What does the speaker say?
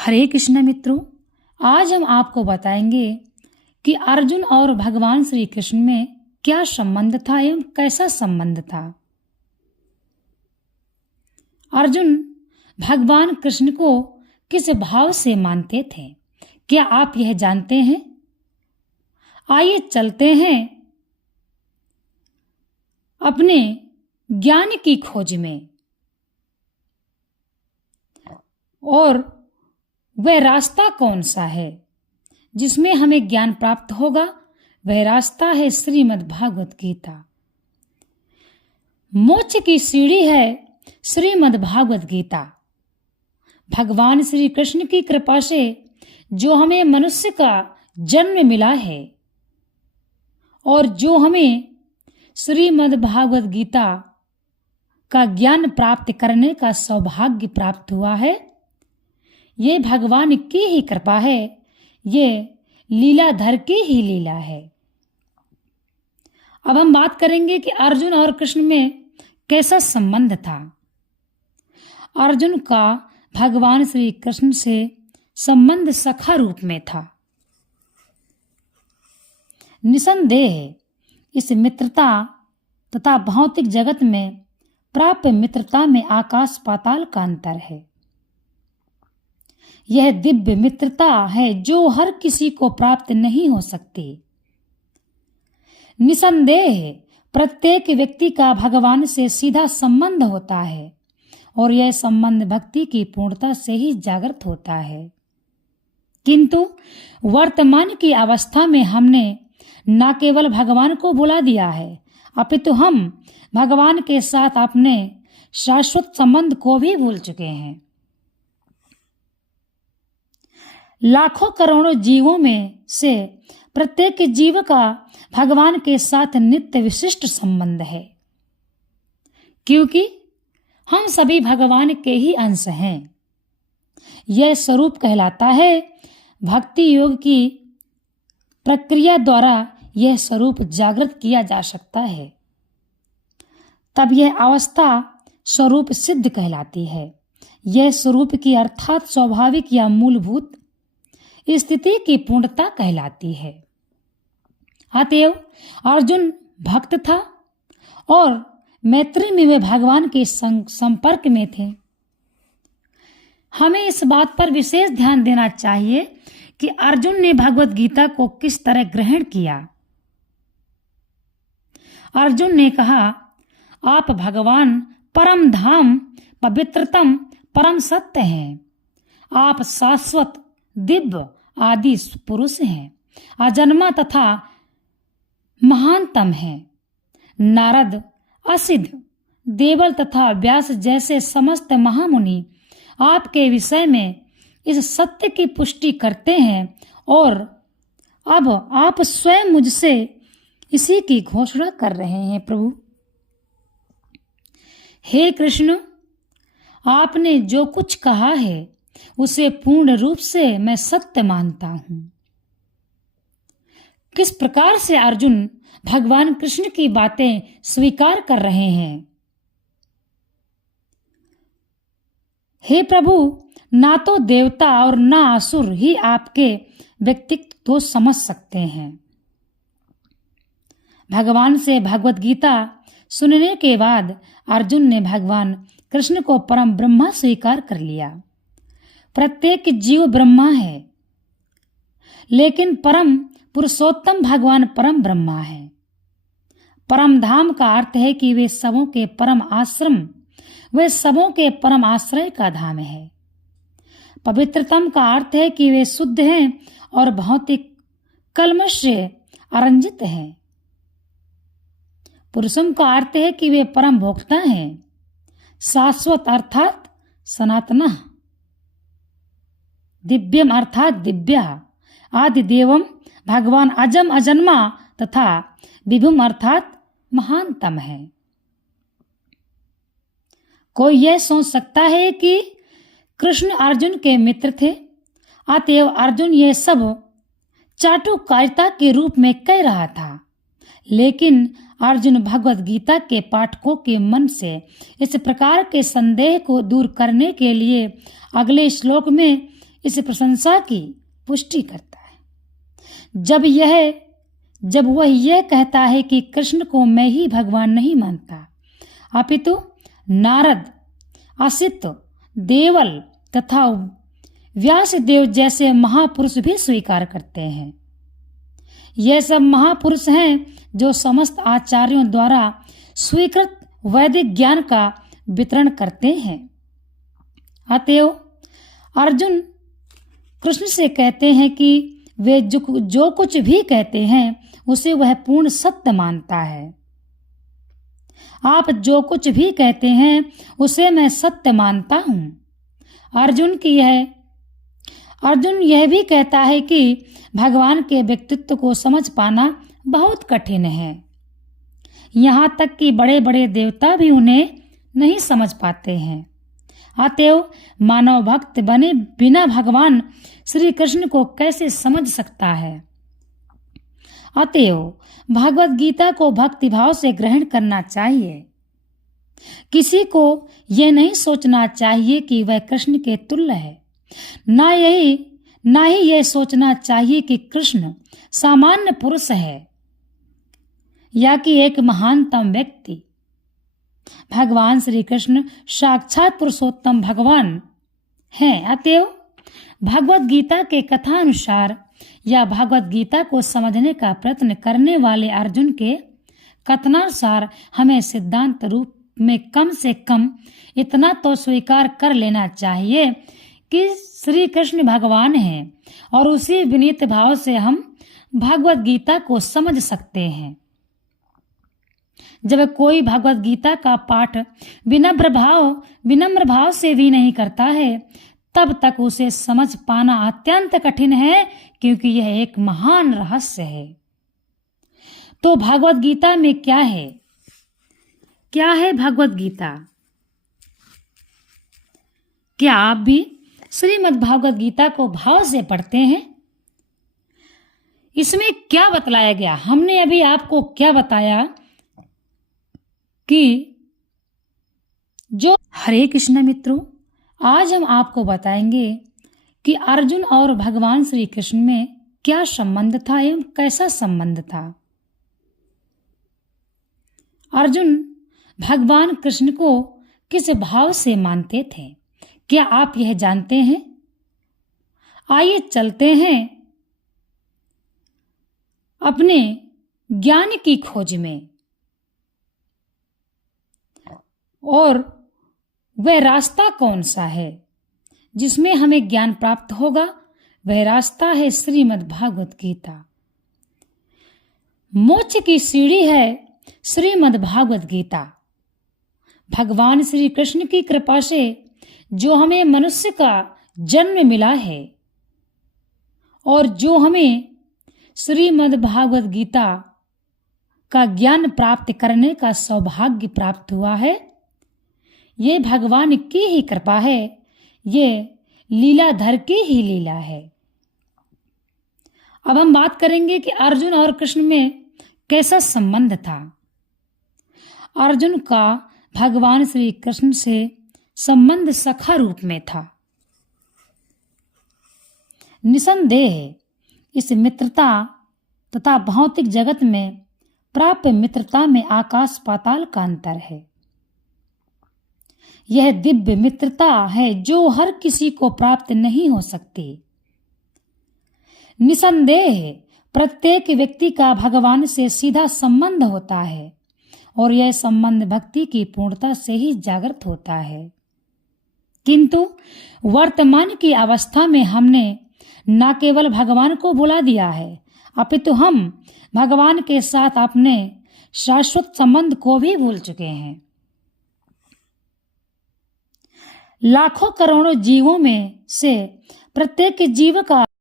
हरे कृष्ण मित्रों, आज हम आपको बताएंगे कि अर्जुन और भगवान श्री कृष्ण में क्या संबंध था एवं कैसा संबंध था। अर्जुन भगवान कृष्ण को किस भाव से मानते थे, क्या आप यह जानते हैं? आइए चलते हैं अपने ज्ञान की खोज में, और वह रास्ता कौन सा है जिसमें हमें ज्ञान प्राप्त होगा। वह रास्ता है श्रीमद् भागवत गीता। मोक्ष की सीढ़ी है श्रीमद् भागवत गीता। भगवान श्री कृष्ण की कृपा से जो हमें मनुष्य का जन्म मिला है और जो हमें श्रीमद् भागवत गीता का ज्ञान प्राप्त करने का सौभाग्य प्राप्त हुआ है, ये भगवान की ही कृपा है, ये लीलाधर की ही लीला है। अब हम बात करेंगे कि अर्जुन और कृष्ण में कैसा संबंध था। अर्जुन का भगवान श्री कृष्ण से संबंध सखा रूप में था। निसंदेह इस मित्रता तथा भौतिक जगत में प्राप्त मित्रता में आकाश पाताल का अंतर है। यह दिव्य मित्रता है जो हर किसी को प्राप्त नहीं हो सकती। निसंदेह प्रत्येक व्यक्ति का भगवान से सीधा संबंध होता है और यह संबंध भक्ति की पूर्णता से ही जागृत होता है। किंतु वर्तमान की अवस्था में हमने न केवल भगवान को भुला दिया है, अपितु हम भगवान के साथ अपने शाश्वत संबंध को भी भूल चुके हैं। लाखों करोड़ों जीवों में से प्रत्येक जीव का भगवान के साथ नित्य विशिष्ट संबंध है, क्योंकि हम सभी भगवान के ही अंश हैं। यह स्वरूप कहलाता है। भक्ति योग की प्रक्रिया द्वारा यह स्वरूप जागृत किया जा सकता है, तब यह अवस्था स्वरूप सिद्ध कहलाती है। यह स्वरूप की अर्थात स्वाभाविक या मूलभूत स्थिति की पूर्णता कहलाती है। अतएव अर्जुन भक्त था और मैत्री में वे भगवान के संपर्क में थे। हमें इस बात पर विशेष ध्यान देना चाहिए कि अर्जुन ने भगवत गीता को किस तरह ग्रहण किया। अर्जुन ने कहा, आप भगवान परम धाम पवित्रतम परम सत्य हैं। आप शाश्वत दिव्य आदि पुरुष हैं, अजन्मा तथा महानतम हैं। नारद, असिध, देवल तथा व्यास जैसे समस्त महामुनि आपके विषय में इस सत्य की पुष्टि करते हैं और अब आप स्वयं मुझसे इसी की घोषणा कर रहे हैं। प्रभु हे कृष्ण, आपने जो कुछ कहा है उसे पूर्ण रूप से मैं सत्य मानता हूं। किस प्रकार से अर्जुन भगवान कृष्ण की बातें स्वीकार कर रहे हैं। हे प्रभु, ना तो देवता और ना असुर ही आपके व्यक्तित्व को समझ सकते हैं। भगवान से भगवत गीता सुनने के बाद अर्जुन ने भगवान कृष्ण को परम ब्रह्मा स्वीकार कर लिया। प्रत्येक जीव ब्रह्मा है, लेकिन परम पुरुषोत्तम भगवान परम ब्रह्मा है। परम धाम का अर्थ है कि वे सबों के परम आश्रम, वे सबों के परम आश्रय का धाम है। पवित्रतम का अर्थ है कि वे शुद्ध हैं और भौतिक कल्मश से अरंजित हैं। पुरुषम का अर्थ है कि वे परम भोक्ता हैं। शाश्वत अर्थात सनातन, दिव्यम अर्थात दिव्या, आदि देवम भगवान अजम अजन्मा तथा विभुम अर्थात महानतम है। कोई यह सोच सकता है कि कृष्ण अर्जुन के मित्र थे, अतएव अर्जुन यह सब चाटुकारिता के रूप में कह रहा था। लेकिन अर्जुन भगवत गीता के पाठकों के मन से इस प्रकार के संदेह को दूर करने के लिए अगले श्लोक में इस प्रशंसा की पुष्टि करता है। जब वह यह कहता है कि कृष्ण को मैं ही भगवान नहीं मानता, अपितु नारद, असित, देवल तथा व्यासदेव जैसे महापुरुष भी स्वीकार करते हैं। यह सब महापुरुष हैं जो समस्त आचार्यों द्वारा स्वीकृत वैदिक ज्ञान का वितरण करते हैं। अतएव अर्जुन कृष्ण से कहते हैं कि वे जो कुछ भी कहते हैं उसे वह पूर्ण सत्य मानता है। आप जो कुछ भी कहते हैं उसे मैं सत्य मानता हूं। अर्जुन यह भी कहता है कि भगवान के व्यक्तित्व को समझ पाना बहुत कठिन है। यहाँ तक कि बड़े बड़े देवता भी उन्हें नहीं समझ पाते हैं। अतएव मानव भक्त बने बिना भगवान श्री कृष्ण को कैसे समझ सकता है। अतएव भगवत गीता को भक्तिभाव से ग्रहण करना चाहिए। किसी को यह नहीं सोचना चाहिए कि वह कृष्ण के तुल्य है, ना ही यह सोचना चाहिए कि कृष्ण सामान्य पुरुष है या कि एक महानतम व्यक्ति। भगवान श्री कृष्ण साक्षात पुरुषोत्तम भगवान हैं। अतएव भगवत गीता के कथानुसार या भगवत गीता को समझने का प्रयत्न करने वाले अर्जुन के कथनानुसार हमें सिद्धांत रूप में कम से कम इतना तो स्वीकार कर लेना चाहिए कि श्री कृष्ण भगवान हैं और उसी विनीत भाव से हम भगवत गीता को समझ सकते हैं। जब कोई भगवत गीता का पाठ विनम्र भाव से भी नहीं करता है, तब तक उसे समझ पाना अत्यंत कठिन है, क्योंकि यह एक महान रहस्य है। तो भगवत गीता में क्या है? क्या है भगवत गीता? क्या आप भी श्रीमद् भागवत गीता को भाव से पढ़ते हैं? इसमें क्या बतलाया गया? हमने अभी आपको क्या बताया कि जो हरे कृष्ण मित्रों, आज हम आपको बताएंगे कि अर्जुन और भगवान श्री कृष्ण में क्या संबंध था एवं कैसा संबंध था। अर्जुन भगवान कृष्ण को किस भाव से मानते थे, क्या आप यह जानते हैं? आइए चलते हैं अपने ज्ञान की खोज में, और वह रास्ता कौन सा है जिसमें हमें ज्ञान प्राप्त होगा? वह रास्ता है श्रीमद् भागवत गीता। मोक्ष की सीढ़ी है श्रीमद् भागवत गीता। भगवान श्री कृष्ण की कृपा से जो हमें मनुष्य का जन्म मिला है और जो हमें श्रीमद् भागवत गीता का ज्ञान प्राप्त करने का सौभाग्य प्राप्त हुआ है, ये भगवान की ही कृपा है, ये लीलाधर की ही लीला है। अब हम बात करेंगे कि अर्जुन और कृष्ण में कैसा संबंध था। अर्जुन का भगवान श्री कृष्ण से संबंध सखा रूप में था। निसंदेह इस मित्रता तथा भौतिक जगत में प्राप्त मित्रता में आकाश पाताल का अंतर है। यह दिव्य मित्रता है जो हर किसी को प्राप्त नहीं हो सकती। निसंदेह प्रत्येक व्यक्ति का भगवान से सीधा संबंध होता है और यह संबंध भक्ति की पूर्णता से ही जागृत होता है। किंतु वर्तमान की अवस्था में हमने न केवल भगवान को भुला दिया है, अपितु हम भगवान के साथ अपने शाश्वत संबंध को भी भूल चुके हैं। लाखों करोड़ों जीवों में से प्रत्येक जीव का